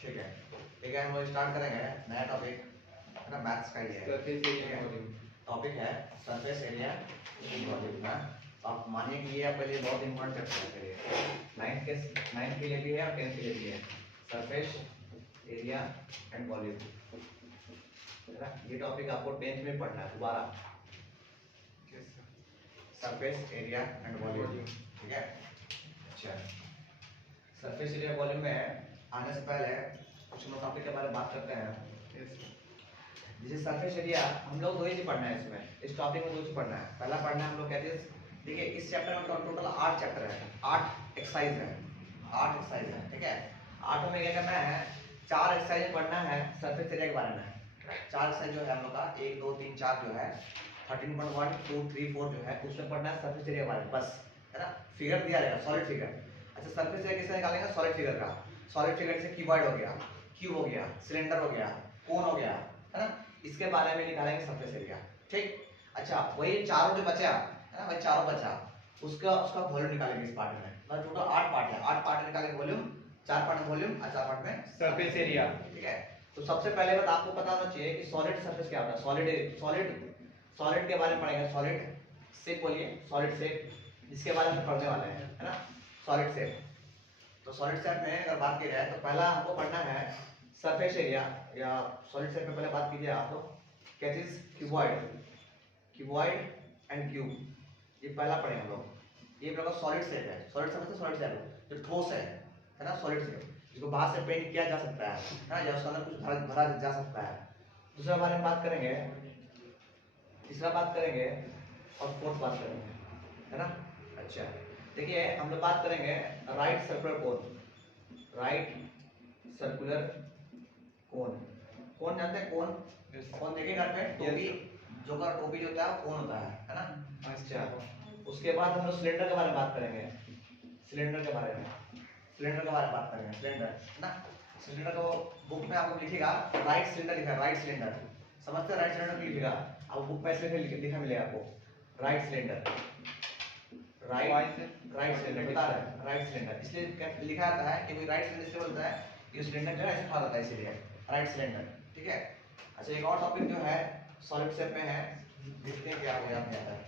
ठीक है, ठीक है, हम लोग स्टार्ट करेंगे नया टॉपिक है ना, मैथ्स का ही है। सरफेस एरिया वॉल्यूम टॉपिक है सरफेस एरिया वॉल्यूम ना। आप मानिए कि ये आपके लिए बहुत इंपॉर्टेंट चैप्टर है, 9th के लिए भी है और 10th के लिए भी है। सरफेस एरिया एंड वॉल्यूम है ना, ये टॉपिक आपको 10th में पढ़ना है दोबारा। सरफेस एरिया एंड वॉल्यूम, ठीक है। अच्छा, सरफेस एरिया वॉल्यूम में आने से पहले कुछ हम टॉपिक के बारे में बात करते हैं। जैसे सरफेस एरिया हम लोग दो ही चीज पढ़ना है इसमें, इस टॉपिक में दो चीज पढ़ना है। पहला पढ़ना है हम लोग क्या चीज, देखिए इस चैप्टर में टोटल 8 चैप्टर है, 8 एक्सरसाइज है, 8 एक्सरसाइज है, ठीक है। 8 में क्या करना है, 4 एक्सरसाइज पढ़ना है सरफेस एरिया के बारे में। 4 एक्सरसाइज जो है हम लोग का 1 2 3 4 जो है 13.1 2 3 4 जो है उसमें पढ़ना है सरफेस एरिया के बारे में बस, है ना। फिगर दिया रहेगा, सॉलिड फिगर। अच्छा, सरफेस एरिया कैसे निकालेंगे, सॉलिड फिगर का। सॉलिड फिगर जैसे क्यूबॉइड हो गया, क्यूब हो गया, सिलेंडर हो गया, कोन हो गया, है ना, इसके बारे में निकालेंगे सरफेस एरिया, ठीक। अच्छा, वही चारों जो बचा है ना, वही चारों बचा उसका वॉल्यूम निकालेंगे इस पार्ट में। मतलब टोटल 8 पार्ट है, 8 पार्ट में निकालेंगे वॉल्यूम, 4 पार्ट में वॉल्यूम और 4 पार्ट में सरफेस एरिया, ठीक है। तो सबसे पहले बात आपको पता होना चाहिए कि सॉलिड सरफेस क्या होता है। सॉलिड के बारे में पढ़ेंगे। सॉलिड शेप बोलिए, सॉलिड शेप जिसके बारे में पढ़ने वाले हैं, है ना, सॉलिड शेप। तो सॉलिड शेप में अगर बात की जाए तो पहला हमको पढ़ना है सरफेस एरिया, या सॉलिड शेप में पहले बात कीजिए आप लोग क्या चीज, क्यूबॉइड एंड क्यूब, ये पहला पढ़े हम लोग। ये हम सॉलिड शेप है, सॉलिड समझते, सॉलिड शेप जो ठोस है ना, सॉलिड शेप जिसको बाहर से पेंट किया जा सकता है ना, या उसके अंदर कुछ भरा जा सकता है। दूसरा बारे में बात करेंगे, तीसरा बात करेंगे और फोर्थ बात करेंगे, है ना। अच्छा, देखिए हम लोग बात करेंगे right circular cone, right circular cone. Cone जानते हैं, कोन? कोन देखिए घर पे टोपी, जो का टोपी जो होता है कोन होता है ना। अच्छा, उसके बाद हम लोग सिलेंडर के बारे में बात करेंगे, सिलेंडर के बारे में बात करेंगे, सिलेंडर है ना। सिलेंडर को बुक में आपको लिखेगा राइट सिलेंडर लिखा है, राइट सिलेंडर समझते हैं, राइट सिलेंडर लिखेगा आपको बुक में, ऐसे लिखा मिलेगा आपको राइट सिलेंडर, राइट सिलेंडर बता रहा है, राइट सिलेंडर इसलिए लिखा जाता है कि राइट सिलेंडर से बोलता है ये सिलेंडर जो है ऐसे खड़ा रहता है, इसीलिए राइट सिलेंडर, ठीक है। अच्छा, एक और टॉपिक जो है सॉलिड शेप में है, देखते हैं क्या हो याद नहीं आता है।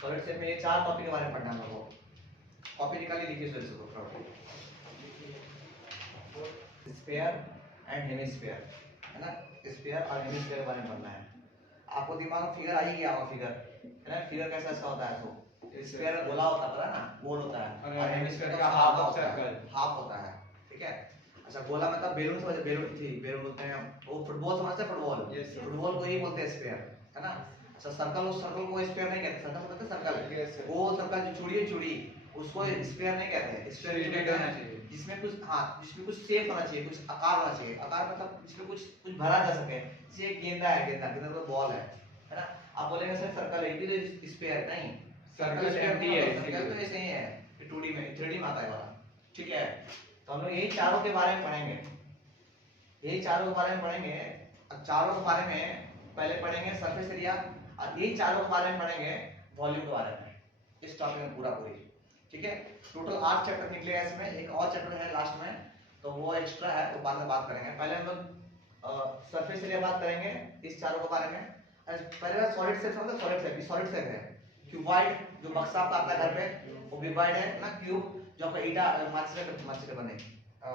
सॉलिड शेप में ये 4 टॉपिक के बारे में पढ़ना है हमको। कॉपी निकालिए, लिखिए सर इसको थोड़ा, स्फीयर एंड हेमिस्फीयर, है ना। स्फीयर और हेमिस्फीयर के बारे में पढ़ना है। आपको दिमाग में फिगर आ ही गया होगा, फिगर है ना, फिगर कैसा इसका होता है, तो स्फीयर गोला होता है, पता है ना, गोल होता है, और हेमिस्फीयर का हाफ ऑफ सर्कल, हाफ होता है, ठीक है। अच्छा, गोला मतलब बेलून समझ, बेलून बोलते हैं वो, फुटबॉल समझते हैं, फुटबॉल को ही बोलते हैं स्फीयर, है ना। अच्छा, सर्कल को स्फीयर नहीं कहते, सर्कल कहते हैं सर्कल, गोल सर्कल जो चूड़ी उसको स्फीयर नहीं कहते, स्फीयर जिसमें कुछ, हाँ, जिसमें कुछ शेप होना चाहिए, कुछ आकार होना चाहिए, आकार मतलब जिसमें कुछ भरा जा सके। जैसे गेंदा है, गेंदा तो बॉल है ना। आप बोलेंगे सर सर्कल है, ये तो स्फीयर नहीं, सर्कल एम्प्टी है, सर्कल तो ऐसे ही है, 2D में 3D में आता है वाला, ठीक है। तो हम लोग यही चारों के बारे में पढ़ेंगे, यही चारों के बारे में पढ़ेंगे। अब चारों के बारे में पहले पढ़ेंगे सरफेस एरिया, और यही चारों के बारे में पढ़ेंगे वॉल्यूम के बारे में, इस टॉपिक में पूरा पूरी, ठीक है। टोटल 8 चैप्टर निकलेगा इसमें, एक और चैप्टर है लास्ट में, तो वो एक्स्ट्रा है, वो बाद में बात करेंगे। पहले हम लोग सरफेस एरिया बात करेंगे इस चारों के बारे में। पहले बार सॉलिड शेप समझो, सॉलिड शेप है। क्यूबॉइड जो बक्सा आपका आता है घर पे, वो क्यूबॉइड है ना। क्यूब जो आपका ईटा माचिस से बने,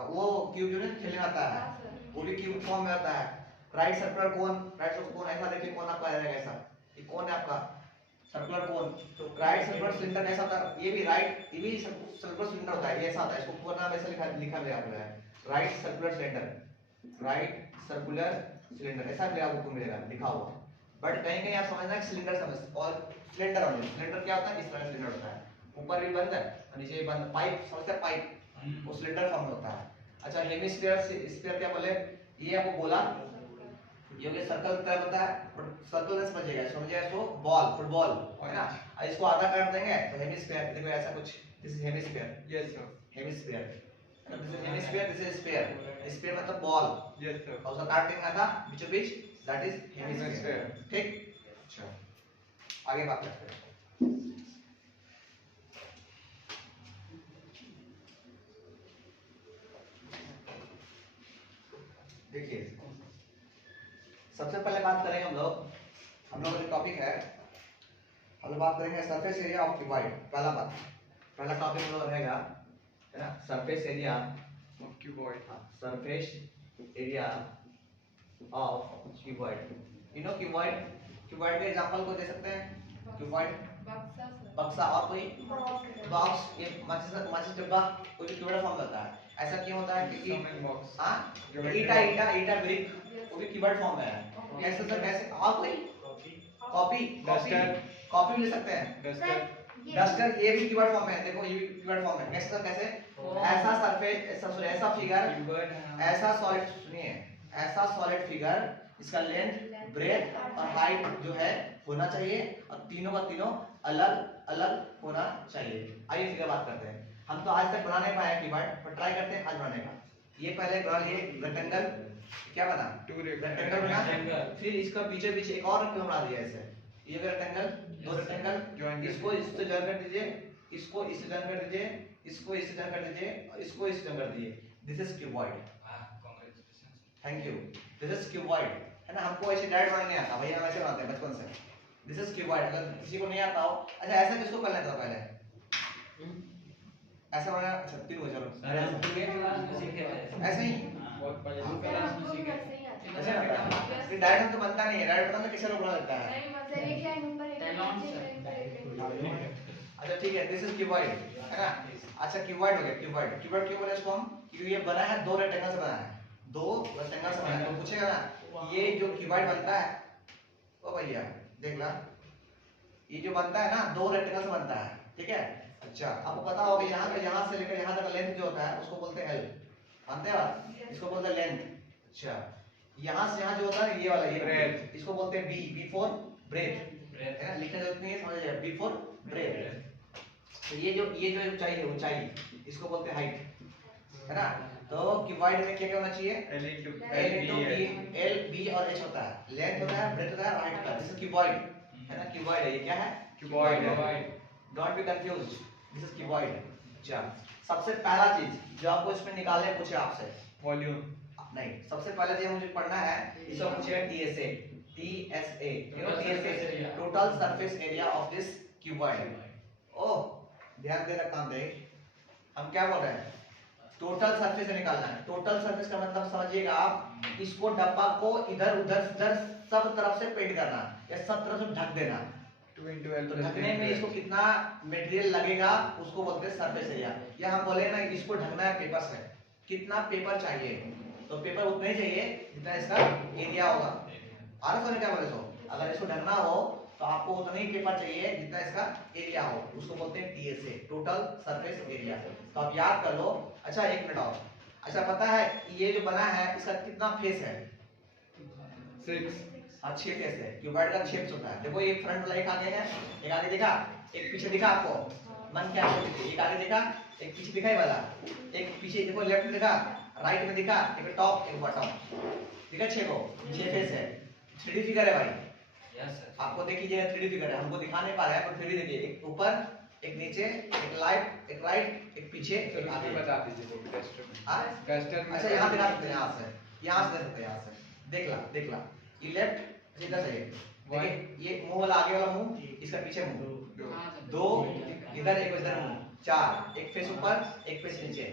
वो क्यूब जो है खेलने आता है, वो भी क्यूब फॉर्म में आता है। Right circular cone, right circular कोन ऐसा देखिए, कोन आपका रहेगा ऐसा, ये कोन है आपका सर्कुलर कोन। तो राइट सर्कुलर सिलेंडर कैसा होता है, ये भी सर्कुलर सिलेंडर होता है, ये ऐसा होता है, इसको पूरा नाम ऐसा लिखा गया है, right circular cylinder, right circular cylinder ऐसा मिलेगा आपको, मिलेगा लिखा हुआ। बट कहीं कहीं आप समझना सिलेंडर समझ, और सिलेंडर और सिलेंडर क्या होता है, इस तरह सिलेंडर होता है, ऊपर भी बंद है और नीचे भी बंद, पाइप समझते हैं, पाइप वो सिलेंडर फॉर्म में होता है। अच्छा, हेमिस्फीयर स्फीयर क्या बोले, ये आपको गोला, ये सर्कल की तरह होता है, सर्कल से समझिएगा, समझिएगा इसको बॉल, फुटबॉल है ना। इसको आधा काट देंगे तो हेमिस्फीयर, देखो ऐसा कुछ, this is hemisphere, yes sir, hemisphere, this is hemisphere, this is sphere, sphere मतलब बॉल, यस सर, और उसका काट देंगे आधा बीचों बीच, दैट इज हेमिस्फीयर, ठीक। अच्छा, आगे बात करते हैं। देखिए सबसे पहले बात करेंगे हम लोग का जो टॉपिक है, हम लोग बात करेंगे सरफेस एरिया ऑफ क्यूबॉइड। पहला टॉपिक हम लोग रहेगा, है ना, surface area of cuboid. Surface area of cuboid. You know cuboid, cuboid के एग्जांपल को दे सकते हैं? क्यूबॉइड बक्सा, और कोई बॉक्स, ये माचिस डब्बा, कोई भी क्यूबॉइड फॉर्म करता है। ऐसा क्यों होता है? क्योंकि हां ईटा ब्रिक वो भी क्यूबॉइड फॉर्म में है। कैसे सर, कैसे? और कोई कॉपी ले सकते हैं, डस्टर ये भी क्यूबॉइड फॉर्म में है। देखो ये भी क्यूबॉइड फॉर्म है। कैसे सर, कैसे? ऐसा सरफेस, ऐसा फिगर, ऐसा सॉलिड, सुनिए, ऐसा सॉलिड फिगर, इसका लेंथ, ब्रेथ और हाइट जो है होना चाहिए, और तीनों का तीनों अलग अलग होना चाहिए। आइए फिगर बात करते हैं। हम तो आज तक बना नहीं पाए कीबोर्ड, पर ट्राई करते हैं आज बनाने का। ये पहले बना लिए रेक्टेंगल, क्या बना? रेक्टेंगल बना। फिर इसका पीछे पीछे एक और रेक्टेंगल बना दिया ऐसे। ये रेक्टेंगल, दो रेक्टेंगल, इसको इससे जॉइन कर दीजिए, इसको इससे जॉइन कर दीजिए, इसको इससे जॉइन कर दीजिए, और इसको इससे जॉइन कर दीजिए। This is cuboid. Thank you. This is cuboid, है ना। हमको ऐसे डायरेक्ट बनाने नहीं आता, भैया हम ऐसे बनाते हैं बचपन से। This is cuboid. अगर किसी को नहीं आता हो, अच्छा ऐसा किसको कर लेता हो पहले? ऐसा बनाना। अच्छा तीन हो, चलो ऐसे ही बहुत पहले क्लास में सीखे थे। ऐसे आता है। ये डायरेक्ट हम तो बनता नहीं है, डायरेक्ट बनाना किसे लोग बना लेता है। नहीं मतलब एक लाइन ऊपर एक लाइन। अच्छा ठीक है, दिस इज क्यूबॉइड, है ना। अच्छा क्यूबॉइड हो गया। क्यूबॉइड क्यों बोले इसको हम? क्योंकि ये बना है दो रेक्टेंगल से बना है, दो रेक्टेंगल से बना है। तो पूछेगा ना, ये जो क्यूबॉइड बनता है, ओ भैया देख ला, ये जो बनता है ना दो रेक्टेंगल से बनता है, ठीक है। अच्छा आपको पता होगा यहाँ से लेकर यहाँ तक लेंथ जो होता है उसको बोलते हैं एल, मानते हो? इसको बोलते हैं लेंथ। अच्छा यहाँ से यहाँ जो होता है ये वाला, ये ब्रेथ, इसको बोलते हैं बी फॉर ब्रेथ, है ना। लिखने जरूरत नहीं है, समझ जाइए, बी फॉर ब्रेथ। तो ये जो ऊंचाई है, ऊंचाई इसको बोलते हैं हाइट, है ना। तो क्यूबॉइड में क्या क्या होना चाहिए? एल बी और एच होता है, लेंथ होता है, ब्रेथ होता है, हाइट होता है। दिस इज क्यूबॉइड, है ना। क्यूबॉइड है, ये क्या है? Cuboid. Don't be confused, this is cuboid. अच्छा सबसे पहला चीज जो आपको इसमें निकालने पूछे आपसे, वॉल्यूम नहीं, सबसे पहले जो मुझे पढ़ना है इसको पूछेगा TSA. You know TSA, total surface area of this cuboid. Oh ध्यान देना, काम दे, हम क्या बोल रहे हैं? टोटल सरफेस निकालना है। टोटल सरफेस का मतलब समझिएगा आप, इसको डब्बा को इधर उधर सब तरफ से पेंट करना या सब तरफ से ढक देना। तो ढकने में इसको कितना मटेरियल लगेगा उसको बोलते हैं सरफेस एरिया। या हम बोले ना इसको ढकना है पेपर से, कितना पेपर चाहिए? तो पेपर उतना ही चाहिए जितना इसका एरिया होगा। और समझ क्या बोले? सो अगर इसको ढकना हो तो आपको उतना ही पेपर चाहिए जितना इसका एरिया हो, उसको बोलते हैं टीएसए, टोटल सरफेस एरिया। तो आप याद कर लो। अच्छा एक मिनट और, अच्छा पता है ये जो बना है इसका कितना फेस है? 6। अच्छे फेस है। क्यूबॉइड का 6 फेस होता है। देखो ये फ्रंट वाला एक आगे है, एक आगे दिखा, एक पीछे दिखा आपको। मन क्या है? एक आगे दिखा, एक पीछे दिखाई वाला, एक पीछे देखो, लेफ्ट में दिखा, राइट में दिखा, एक टॉप एक बॉटम दिखा। 6 को 6 फेस है। 3D फिगर है भाई। Yes sir. आपको देखिए 3D फिगर है, हमको दिखा नहीं पा रहा है पर 3D देखिए, एक ऊपर एक नीचे, एक लेफ्ट एक राइट एक पीछे एक आगे। बता दीजिए टेस्टर में। हां टेस्टर में। अच्छा यहां दिखा सकते हैं, यहां से दे सकते हैं, यहां से देख ला ये लेफ्ट सीधा सही है। देखिए ये मुंह वाला आगे वाला मुंह, इसका पीछे मुंह, दो इधर एक इधर मुंह, 4, एक फेस ऊपर एक फेस नीचे,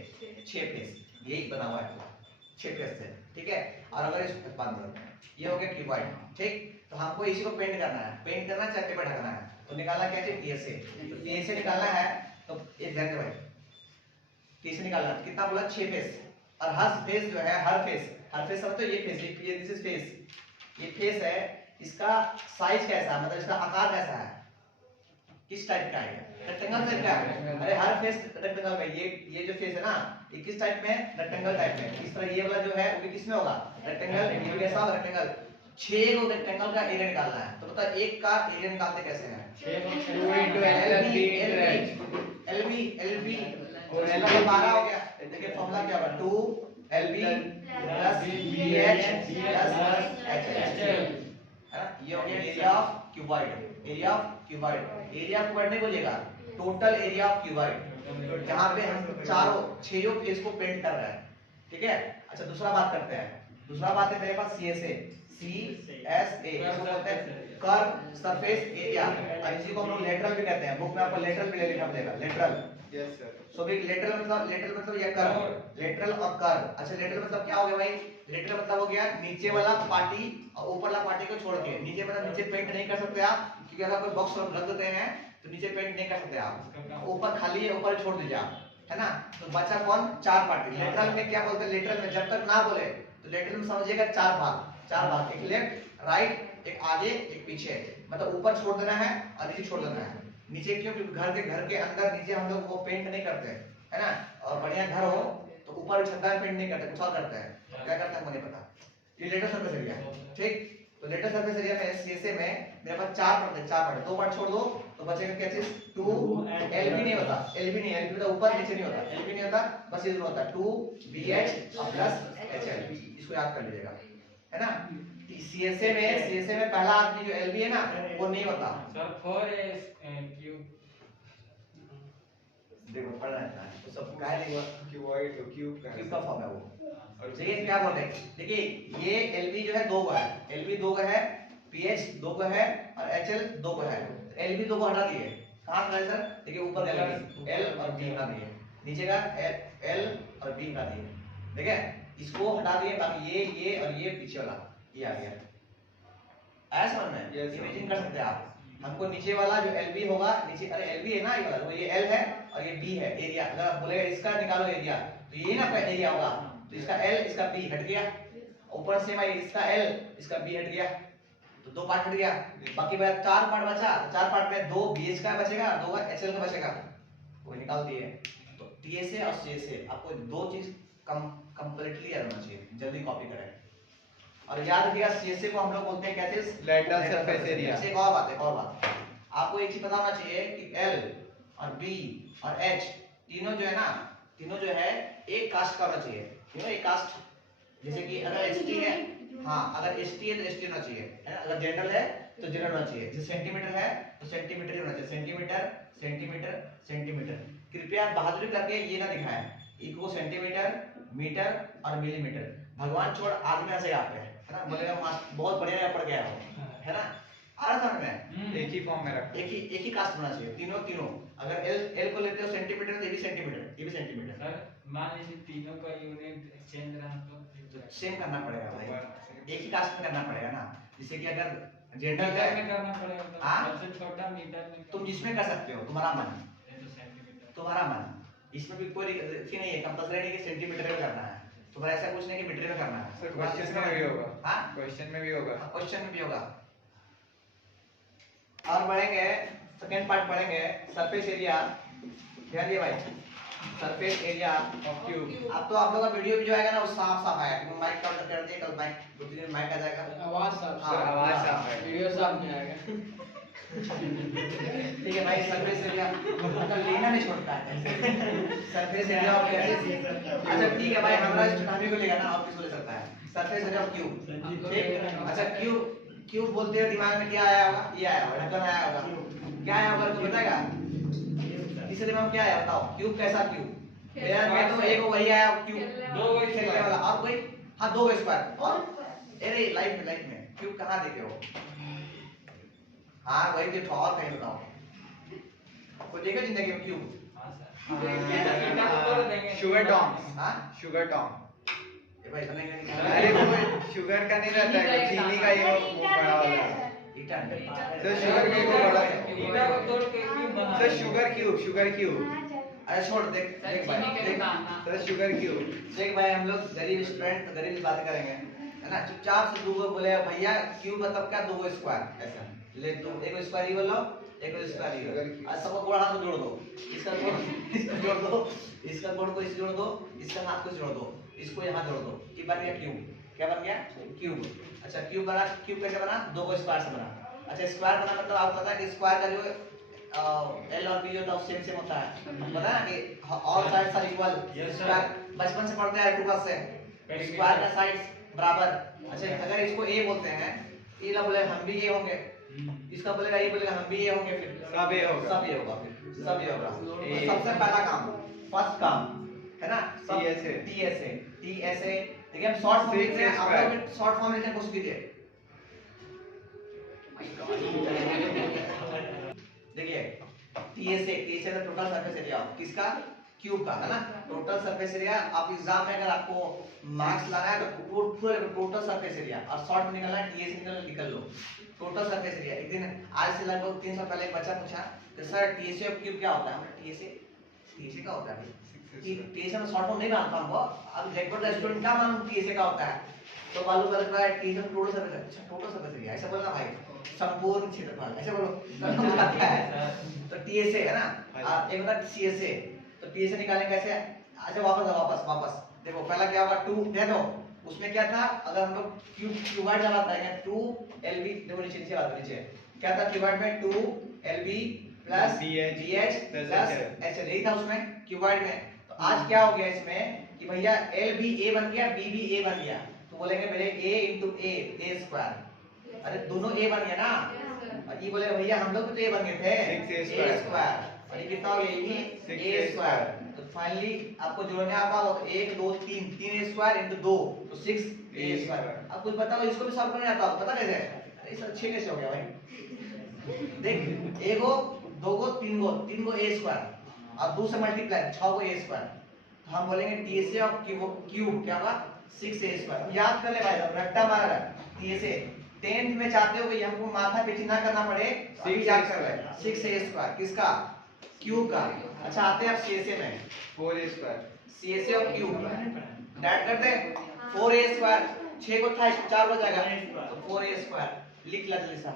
6 फेस यही बना हुआ है 6 फेस से, ठीक है। और अगर इस बंद ये हो गया क्यूबॉइड, ठीक। तो हमको इसी को पेंट करना है, चाहे पेपर ढकना है। तो निकालना क्या चाहिए? टीएसए। तो टीएसए निकालना है तो ये ध्यान दे भाई, टीएसए निकालना कितना बोला? 6 फेस। और हर फेस जो है, हर फेस समझो, ये फेस, ये दिस इज फेस, ये फेस है, इसका साइज कैसा है, मतलब इसका आकार कैसा है, किस टाइप का है? रेक्टेंगल टाइप का है। अरे हर फेस रेक्टेंगल में, ये जो फेस है ना ये किस टाइप में? रेक्टेंगल टाइप में। इस तरह ये वाला जो है वो भी किस में होगा? रेक्टेंगल। ये कैसा होगा? रेक्टेंगल। 6 को रेक्टेंगल का एरिया निकालना है। तो बता एक का एरिया निकालते कैसे हैं? 2 और एल का 12 हो गया। देखिए फॉर्मूला क्या होगा? 2 LB plus BH plus HH, है ना। ये हो गया area of cuboid. Area of cuboid नहीं बोलिएगा, टोटल एरिया ऑफ क्यूबॉइड, जहां पे हम चारों 6 फेस को पेंट कर रहे हैं, ठीक है। अच्छा दूसरा बात करते हैं, दूसरा बात है मेरे पास CSA, CSA इसको बोलते हैं कर्व सरफेस एरिया, और इसी को हम लोग लेटरल भी कहते हैं। बुक में आपको लेटरल भी लिखना पड़ेगा, लेटरल। Yes sir. सो भी लेटरल मतलब या कर्व, लेटरल और कर्व। अच्छा लेटरल मतलब क्या हो गया भाई? लेटरल मतलब हो गया नीचे वाला पार्टी और ऊपर वाला पार्टी को छोड़ के। नीचे मतलब नीचे पेंट नहीं कर सकते आप, क्योंकि अगर कोई बॉक्स रख देते हैं तो नीचे पेंट नहीं कर सकते आप। ऊपर खाली है, ऊपर छोड़ दीजिए आप, है ना। तो बचा कौन? चार पार्टी। लेटरल में क्या बोलते हैं? लेटरल में जब तक ना बोले तो लेटरल में समझिएगा चार भाग, एक लेफ्ट राइट, एक आगे, एक पीछे। मतलब ऊपर छोड़ देना है और नीचे छोड़ देना है। नीचे क्यों? क्योंकि घर के अंदर नीचे हम लोग वो पेंट नहीं करते, है ना। और बढ़िया घर हो तो ऊपर छत में पेंट नहीं करते, कुछ और करते हैं। क्या करते हैं मुझे पता। ये लेटर सरफेस एरिया, ठीक। तो लेटर सरफेस एरिया में CSA में मेरे पास चार पार्ट, दो पार्ट छोड़ दो तो बचेगा क्या चीज? 2 LB नहीं होता, LB तो ऊपर नीचे नहीं होता, LB नहीं होता, बस इधर होता 2 BH प्लस HL। इसको याद कर लीजिएगा, है ना। CSA में पहला आदमी जो LB है ना वो नहीं होता। सर 4 क्यूब देखो पढ़ना है तो सब काय नहीं हुआ, क्यूब का फॉर्म है वो। और देखिए क्या बोल रहे हैं, देखिए ये LB जो है दो का है, LB दो का है, PH दो का है और HL दो का है। LB दो को हटा दिए, कहां हटा सर? देखिए ऊपर LB L और B हटा दिए, नीचे का L और B हटा दिए, ठीक है। इसको हटा दिए, बाकी ये और ये पीछे वाला ये आ गया। ऐसा समझ में इमेजिन कर सकते हैं आप। हमको नीचे वाला जो LB होगा, नीचे अरे LB है ना ये वाला, तो ये L है और ये B है एरिया। अगर आप बोलेगा इसका निकालो एरिया तो ये ना एरिया होगा, तो इसका L इसका B हट गया। ऊपर से भाई इसका L इसका B हट गया, तो दो पार्ट हट गया। बाकी बचा चार पार्ट बचा, चार पार्ट में दो BH का बचेगा, दो का HL का बचेगा, वो निकाल दिए। तो TSA और CSA आपको दो चीज कंप्लीटली याद होना चाहिए, जल्दी कॉपी करें। और याद रखिएगा CSA को हम लोग बोलते हैं क्या चीज? Lateral surface area. एक और बात आपको एक चीज पता होना चाहिए कि L और B और H तीनों जो है ना, तीनों जो है एक कास्ट का होना चाहिए, तीनों एक कास्ट। जैसे कि अगर ST है, हाँ अगर ST है तो ST होना चाहिए, है ना। अगर जनरल है तो जनरल होना चाहिए। जैसे सेंटीमीटर है तो सेंटीमीटर ही होना चाहिए, सेंटीमीटर सेंटीमीटर सेंटीमीटर। कृपया बहादुरी करके ये ना दिखाएं इको सेंटीमीटर मीटर और मिलीमीटर। भगवान छोड़ आदमी ऐसे आते हैं, है ना। बोलेगा बहुत बढ़िया पढ़ गया है ना। आ रहा समझ में? एक ही फॉर्म में रखो, एक ही कास्ट होना चाहिए तीनों। अगर L को लेते हो सेंटीमीटर तो ये भी सेंटीमीटर। सर मान लीजिए तीनों का यूनिट चेंज रहा तो सेम करना पड़ेगा भाई, एक ही कास्ट में करना पड़ेगा ना। जैसे कि अगर जनरल मीटर में है करना पड़ेगा तो हाँ? सबसे छोटा मीटर में तुम जिसमें कर सकते हो, तुम्हारा मन, ये तो सेंटीमीटर। तुम्हारा मन। इसमें भी कोई नहीं है, कंपलसरी नहीं कि सेंटीमीटर में करना है, तुम्हारा ऐसा कुछ नहीं कि मीटर में करना है। सर क्वेश्चन में भी होगा, हाँ क्वेश्चन में भी होगा, क्वेश्चन में भी होगा। और बढ़ेंगे, सेकंड पार्ट पढ़ेंगे सरफेस एरिया। ध्यान दिए भाई, सरफेस एरिया ऑफ क्यूब। अब तो आप लोगों का वीडियो भी जो आएगा ना वो साफ आएगा, क्योंकि माइक का ऑर्डर कर दिए, कल माइक 2-3 दिन माइक आ जाएगा, आवाज साफ, हाँ, आवाज साफ है, वीडियो साफ नहीं आएगा। ठीक है भाई। सरफेस एरिया मतलब लेना नहीं छोड़ता है। सरफेस एरिया ऑफ कैसे? अच्छा ठीक है भाई, हमारा स्टूडेंट को लेगा ना, आप किसको ले सकता है? सरफेस एरिया ऑफ क्यूब, ठीक। अच्छा क्यूब बोलते हैं, दिमाग में क्या आया होगा? ये आया होगा, ढक्कन आया होगा, क्या आया होगा तो बताएगा? इससे दिमाग में क्या आया बताओ? क्यूब कैसा क्यूब? मेरा मैं तो एक वही आया क्यूब, दो वही खेलने वाला, और कोई? हाँ दो स्क्वायर। और अरे लाइफ में क्यूब कहाँ देखे हो? हाँ वही देखो, और कहीं बताओ कोई देखा जिंदगी में क्यूब? हां सर शुगर टॉन्ग, हाँ शुगर टॉन्ग। ये भाई सुनेंगे नहीं? अरे वो शुगर का नहीं रहता है, वो चीनी का ही वो बड़ा वाला है। ईटा सर शुगर का ही वो बड़ा ईटा को तोड़ के क्यूब बना। Sir sugar cube. अरे छोड़, देख भाई, देख सर शुगर क्यूब। देख भाई, हम लोग गरीब स्टूडेंट गरीब बात करेंगे, है ना। चुपचाप से दूगो बोले भैया क्यूब मतलब क्या? दो स्क्वायर ऐसा ले, दो एक स्क्वायर ही बोलो, एक स्क्वायर ही बोलो। आज सबको गोड़ हाथ को जोड़ दो, इसका गोड़ इसको जोड़ दो, इसका गोड़ को इस जोड़ दो, इसका हाथ को जोड़ दो, इसको यहाँ जोड़ दो, ये बन गया क्यूब। क्या बन गया? क्यूब। अच्छा क्यूब बना, क्यूब कैसे बना? दो को स्क्वायर से बना। अच्छा स्क्वायर बना मतलब आपको पता है कि स्क्वायर का जो L और B जो होता है सेम होता है, पता है कि all sides are equal. Square बचपन से पढ़ते हैं 2 क्लास से, स्क्वायर का साइड्स बराबर। अच्छा अगर इसको A बोलते हैं, ये ना बोले हम भी ये होंगे, इसका बोलेगा ये बोलेगा हम भी ये होंगे, फिर सब ये होगा, सब ये होगा, फिर सब ये होगा। सबसे पहला काम, फर्स्ट काम, है ना? TSA TSA देखिए हम शॉर्ट फॉर्म लिख रहे हैं, आप लोग शॉर्ट फॉर्म लिखने की कोशिश कीजिए। देखिए TSA का टोटल सरफेस एरिया किसका? क्यूब का, है ना? Total surface area. आप एग्जाम में अगर आपको मार्क्स लाना है तो पूरे टोटल सरफेस एरिया, और शॉर्ट में निकलना है TSA निकल लो। Total surface area. एक दिन आज से लगभग 3 साल पहले एक बच्चा पूछा कि सर TSA ऑफ क्यूब क्या होता है? हमने TSA का होता है कि TSA में शॉर्ट फॉर्म नहीं जानता हमको, अब ब्लैकबोर्ड का स्टूडेंट क्या मालूम TSA का होता है? तो मालूम पड़ता है TSA टोटल सरफेस। अच्छा टोटल सरफेस एरिया ऐसा बोलना भाई, संपूर्ण क्षेत्रफल ऐसे बोलो तब आता है। तो TSA है ना, एक होता है CSA। तो TSA निकालेंगे कैसे? अच्छा वापस देखो पहला क्या होगा 2 दे दो, उसमें क्या था? अगर हम लोग क्यूबाइड लगाता है 2 LB, देखो नीचे आता नीचे क्या था क्यूबाइड में? 2 LB plus BH plus HL, यही था उसमें क्यूबाइड में। तो आज क्या हो गया इसमें कि भैया LB A बन गया, BB A बन गया, तो बोलेंगे मेरे A स्क्वायर। अरे दोनों A बन गया ना, और ये बोले भैया हम लोग भी तो A बन गए थे, A स्क्वायर। और ये कितना हो गया? ये A स्क्वायर। तो फाइनली आपको जोड़ने आता हो तो 1 2 3 3A स्क्वायर इंटू 2 तो 6A स्क्वायर। अब कुछ बताओ इसको भी सॉल्व करने आता हो, पता कैसे? अरे सर 6 कैसे हो गया भाई? देख 1 गो 2 गो 3 गो A स्क्वायर और 2 से मल्टीप्लाई 6 गो A स्क्वायर। तो हम बोलेंगे TSA ऑफ क्यूब क्या होगा? 6A square. याद कर ले भाई, रट्टा मार रहा है TSA 10th में चाहते हो कि हमको माथा पीछे ना करना पड़े, अभी याद कर ले 6A स्क्वायर किसका? क्यूब का। अच्छा आते हैं आप CSA में 4A square. CSA of cube add कर दे 4A स्क्वायर, 6 को था 4 हो जाएगा तो 4A स्क्वायर लिख ला जल्दी सा।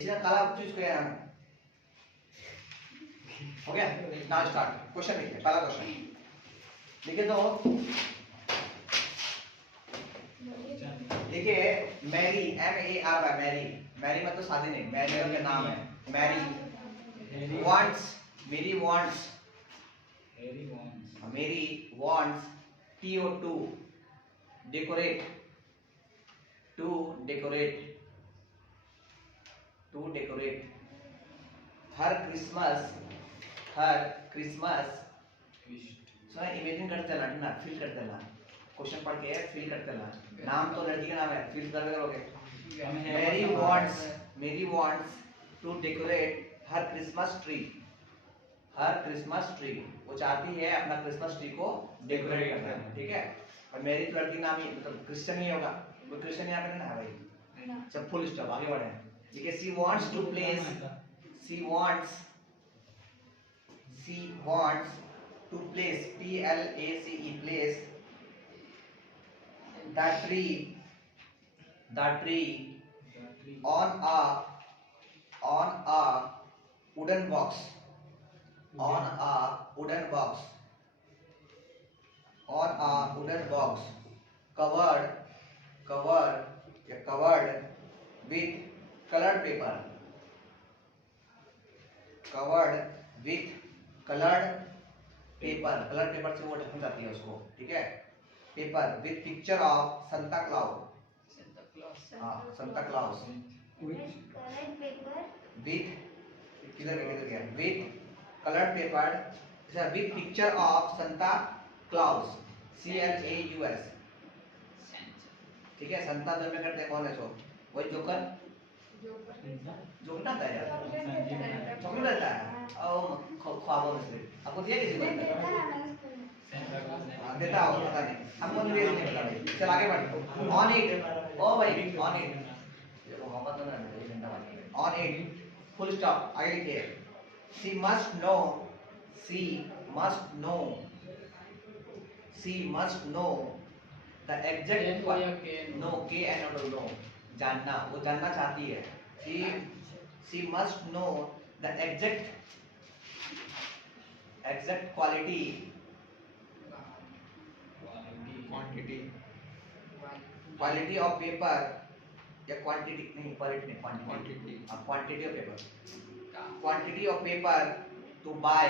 इसका काला चूज किया है, हो गया? Now start. क्वेश्चन लिखिए, पहला क्वेश्चन लिखिए तो देखिए मैरी MARY मैरी मतलब शादी नहीं, मैरी का नाम है मैरी wants मेरी wants TO2 decorate हर क्रिसमस सुना इमेजिन करते चलना ना, फील करते चलना, क्वेश्चन पढ़ के फील करते चलना। नाम तो लड़की का नाम है, फील कर करोगे। मेरी wants to decorate her Christmas tree. वो चाहती है अपना क्रिसमस ट्री को डेकोरेट करना, ठीक है? और मेरी तो लड़की नाम ही मतलब क्रिश्चियन ही होगा, वो क्रिश्चियन यहाँ पे ना है भाई। सब फुल स्टॉप, आगे बढ़े। ठीक है, she wants to place place the tree on a wooden box covered with colored paper colour paper से वो ढक जाती है उसको, ठीक है? Paper with picture of Santa Claus. हाँ सांता क्लाउस विथ किधर गया with colour paper with picture of Santa Claus CLAUS, ठीक है? संता दर में करते हैं कौन है? सो वही जोकर आता है यार, चॉकलेट रहता है और ख्वाबों में से आपको दिया किसी को देता हो पता नहीं, हमको नहीं पता भाई। चल आगे बढ़। ऑन इट ओ भाई ऑन इट देखो मोहब्बत तो ना ऑन इट फुल स्टॉप आगे लिखिए she must know the exact know K and no जानना, वो जानना चाहती है। she must know the exact quality of paper या quantity नहीं quality quantity of paper to buy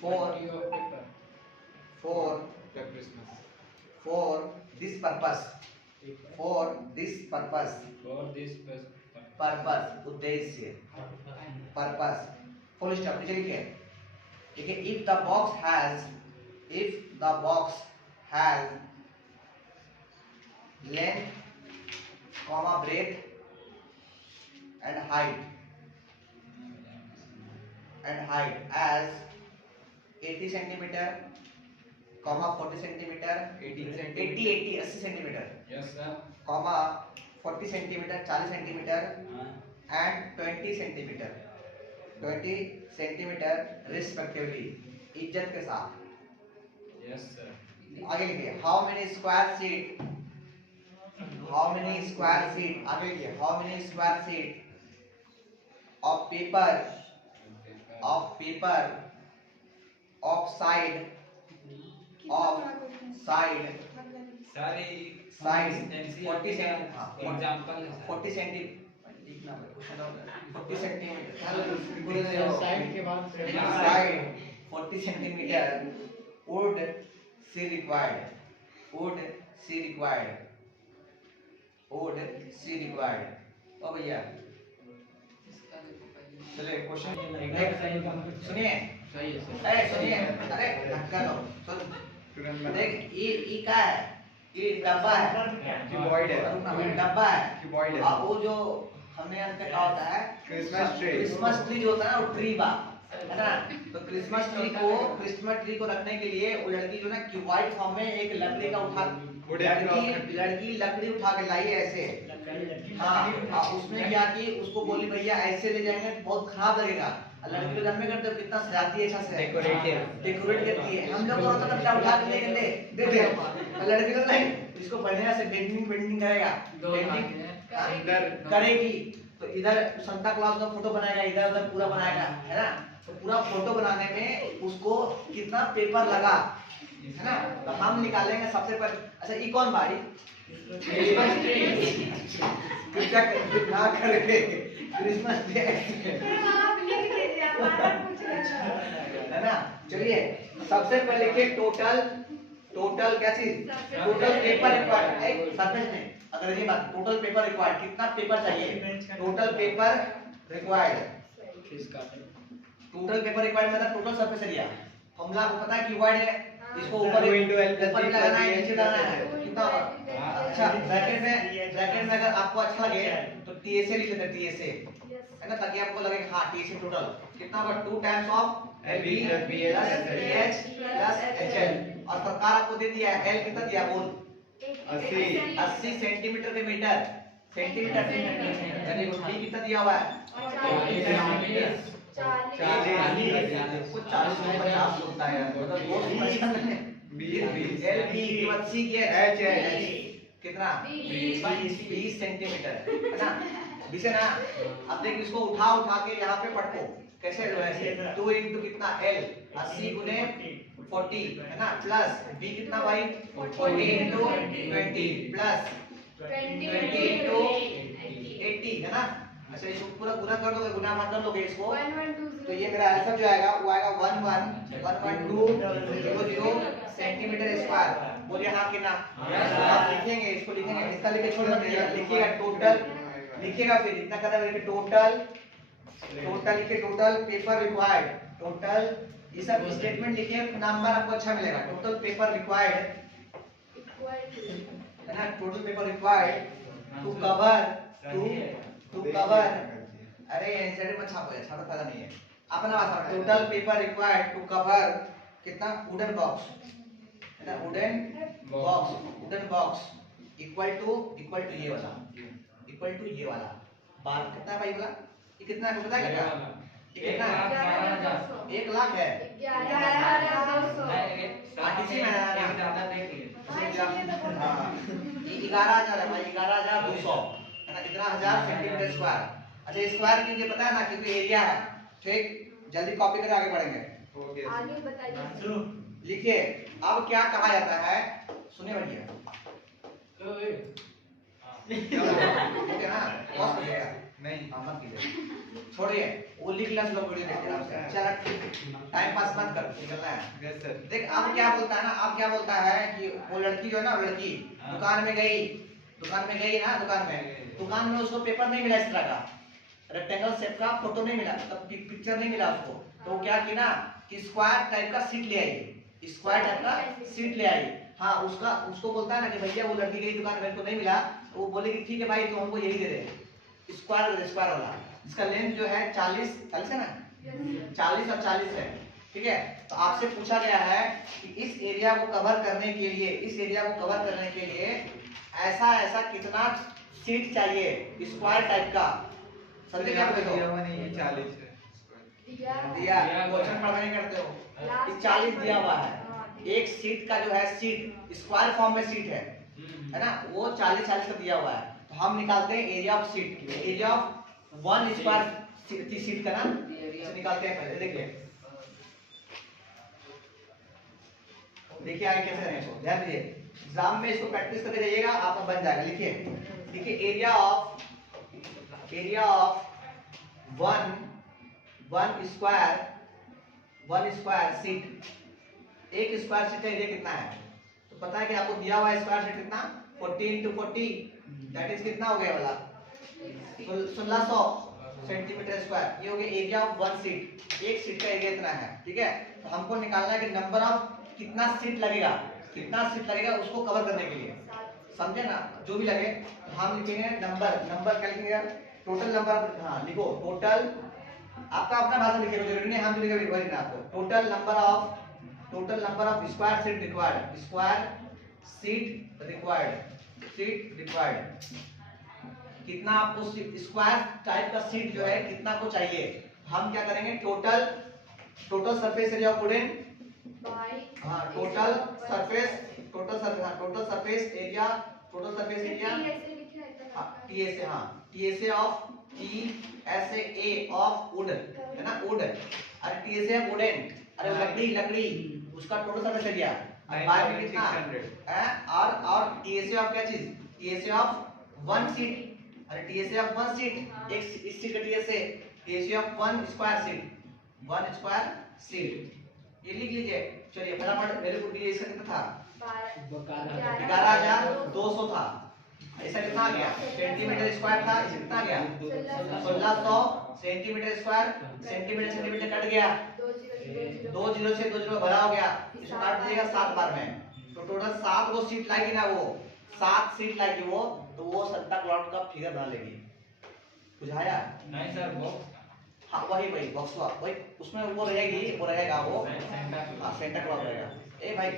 for this purpose उद्देश्य पर्पस फुल स्टॉप नीचे लिखिए देखिए if the box has length, comma breadth and height as 80 centimeter, comma 40 centimeter, 80 centimeter, Yes, sir. comma 40 centimeter, 40 centimeter हाँ. and 20 centimeter respectively, इज्जत के साथ. Yes, sir. आगे लिखिए how many square feet, आगे लिखिए how many square feet of paper of side सारी Size, 40 example है, 40 सेंटीमीटर 40 सेंटीमीटर साइड के बाद side 40 centimeter would she required ओ भैया चलिए क्वेश्चन सुनिए सही है सर। अरे सुनिए अरे धक्का लो सुन तुरंत बता। देख ये क्या है ये डब्बा है क्यूबॉइड है। डब्बा है क्यूबॉइड है। और वो जो हमने अंत क्या होता है क्रिसमस ट्री जो होता है ना वो ट्री बा है ना तो क्रिसमस ट्री को रखने के लिए वो लड़की जो ना क्यूबॉइड फॉर्म में एक लकड़ी का उठा लड़की लकड़ी उठा के लाई है ऐसे हाँ उसमें क्या की उसको बोली भैया ऐसे ले जाएंगे बहुत खराब लगेगा लड़की को जन्मे करते हो कितना सजाती है अच्छा से डेकोरेट करती है हम लोग को होता है क्या उठा के ले दे लड़की को नहीं इसको बढ़िया से पेंटिंग करेगा पेंटिंग करेगी तो इधर सांता क्लॉज का फोटो बनाएगा इधर उधर पूरा बनाएगा है ना तो पूरा फोटो बनाने में उसको कितना पेपर लगा है ना तो हम निकालेंगे सबसे पहले अच्छा ये कौन भाई ना करके क्रिसमस डे आप लिख दीजिए हमारा कुछ नहीं है ना चलिए सबसे पहले लिखिए टोटल क्या चीज टोटल पेपर रिक्वायर्ड एक सरफेस में अगर ये बात टोटल पेपर रिक्वायर्ड कितना पेपर चाहिए टोटल पेपर रिक्वायर्ड मतलब टोटल सरफेस एरिया फॉर्मूला आपको पता है क्यूबॉइड है इसको ऊपर लगाना है नीचे लगाना है कितना होगा अच्छा ब्रैकेट में अगर आपको अच्छा लगे तो टीएसए लिख लेते टीएसए है ना ताकि आपको लगे हाँ टीएसए टोटल कितना होगा 2 times of LB plus BH plus HL और प्रकार आपको दे दिया है एल कितना दिया बोल 80 सेंटीमीटर के मीटर सेंटीमीटर यानी बी कितना दिया हुआ है 40 होता है कितना 20 सेंटीमीटर है ना जिसे ना अब देख इसको उठा के यहाँ पे पटको कैसे 2 इंटू कितना L 80 गुने 40 है ना प्लस B कितना भाई 40 इंटू 20 प्लस 20 इंटू 80 है ना अच्छा इसको पूरा गुना कर दोगे गुना मत कर लोगे इसको तो ये मेरा आंसर जो आएगा वो आएगा 11200 सेंटीमीटर स्क्वायर बोलिए हाँ कि ना आप लिखेंगे इसको लिखेंगे इसका लिखे छोड़ दीजिएगा लिखिएगा टोटल लिखिएगा फिर इतना करना है टोटल लिखिए टोटल पेपर रिक्वायर्ड टोटल ये सब स्टेटमेंट लिखिए नंबर आपको अच्छा मिलेगा टोटल पेपर रिक्वायर्ड है ना total paper required to cover अरे एनसीईआरटी में छापो छापो फायदा नहीं है अपना भाषा total paper required to cover कितना वुडन बॉक्स है ना वुडन बॉक्स इक्वल टू ये वाला बात कितना है भाई वाला ये कितना है पता है क्या ये कितना है 1 लाख है 11,200 आरटीसी में है ना ज्यादा देख लिए हाँ ये 11,000 है भाई 11,200 है ना कितना हजार सेंटीमीटर स्क्वायर अच्छा स्क्वायर के लिए पता है ना क्योंकि एरिया है ठीक जल्दी कॉपी करके आगे बढ़ेंगे आगे बताइए लिखिए अब क्या कहा जाता है सुनिए भैया ठीक है ना पॉज करिएगा नहीं मत कीजिए छोड़िए वो लिख लें लोग वीडियो देखते हैं आपसे चल टाइम पास मत कर निकलना है यस सर देख अब क्या बोलता है ना अब क्या बोलता है कि वो लड़की जो है ना लड़की दुकान में गई ना दुकान में उसको पेपर नहीं मिला इस तरह का रेक्टेंगल शेप का फोटो नहीं मिला तब पिक्चर नहीं मिला उसको तो क्या की ना कि स्क्वायर टाइप का सीट ले आइए, स्क्वायर टाइप का सीट ले आइए। हाँ उसको बोलता है ना कि भैया वो लड़की गई दुकान मेरे को नहीं मिला, तो वो बोले कि ठीक है भाई तो हमको यही दे दे, स्क्वायर वाला, इसका लेंथ जो है 40 है ना, 40 और 40 है, ठीक है। तो आपसे पूछा गया है कि इस एरिया को कवर करने के लिए ऐसा कितना सीट चाहिए स्क्वायर टाइप का, समझे क्या? दिया हुआ नहीं है, 40 है। दिया क्वेश्चन पढ़ा नहीं करते हो, 40 दिया हुआ है। एक सीट का जो है सीट स्क्वायर फॉर्म में सीट है ना, वो 40 का दिया हुआ है। तो हम निकालते हैं area of seat, area of 1 square seat का ना निकालते हैं पहले। देखिए आगे कैसे करें इसको, ध्यान दीजिए, एग्जाम में इसको प्रैक्टिस करके जाइएगा, आपका बन जाएगा। लिखिए एरिया ऑफ 1 स्क्वायर सीट, एक स्क्वायर सीट का एरिया कितना है? तो पता है कि आपको दिया हुआ है स्क्वायर सीट कितना, 40 into 40 दैट इज कितना हो गया वाला 1600 सेंटीमीटर स्क्वायर। ये हो गया एरिया ऑफ 1 सीट, एक सीट का एरिया इतना है, ठीक है। तो हमको निकालना है कि नंबर ऑफ कितना सीट लगेगा उसको कवर करने के लिए, समझे ना? जो भी लगे तो हम लिखेंगे नंबर क्या लिखेंगे, टोटल नंबर, हाँ लिखो टोटल, आपका अपना भाषा लिखेगा, जरूरी नहीं हम लिखेंगे वही ना आपको, total number of square seat required, कितना आपको स्क्वायर टाइप का सीट जो है कितना को चाहिए। हम क्या करेंगे, total surface area of wooden, हाँ total surface area TSA of wood है ना, वुड, अरे TSA ऑफ वुडन, अरे लकड़ी उसका टोटल सरफेस एरिया बाय में कितना है, और TSA ऑफ क्या चीज, TSA ऑफ 1 सीट, अरे TSA ऑफ 1 सीट, एक इस सीट का TSA ऑफ 1 स्क्वायर सीट, ये लिख लीजिए। चलिए फटाफट मेरे को दिए, इसका कितना था, 11,200 था, ऐसा कितना आ गया सेंटीमीटर स्क्वायर था, इसे कितना आ गया 1600 सेंटीमीटर स्क्वायर, सेंटीमीटर कट गया, 2 जीरो से 2 जीरो भरा हो गया, इसको काट दीजिएगा 7 बार में, तो टोटल 7 वो सीट लाएगी ना, वो 7 सीट लाएगी वो, तो वो सांता क्लॉज का फिगर बना लेगी। बुझाया? नहीं सर वो हाँ वही बॉक्स वही उसमें वो रहेगा वो सेंटा क्लॉज रहेगा। ए भाई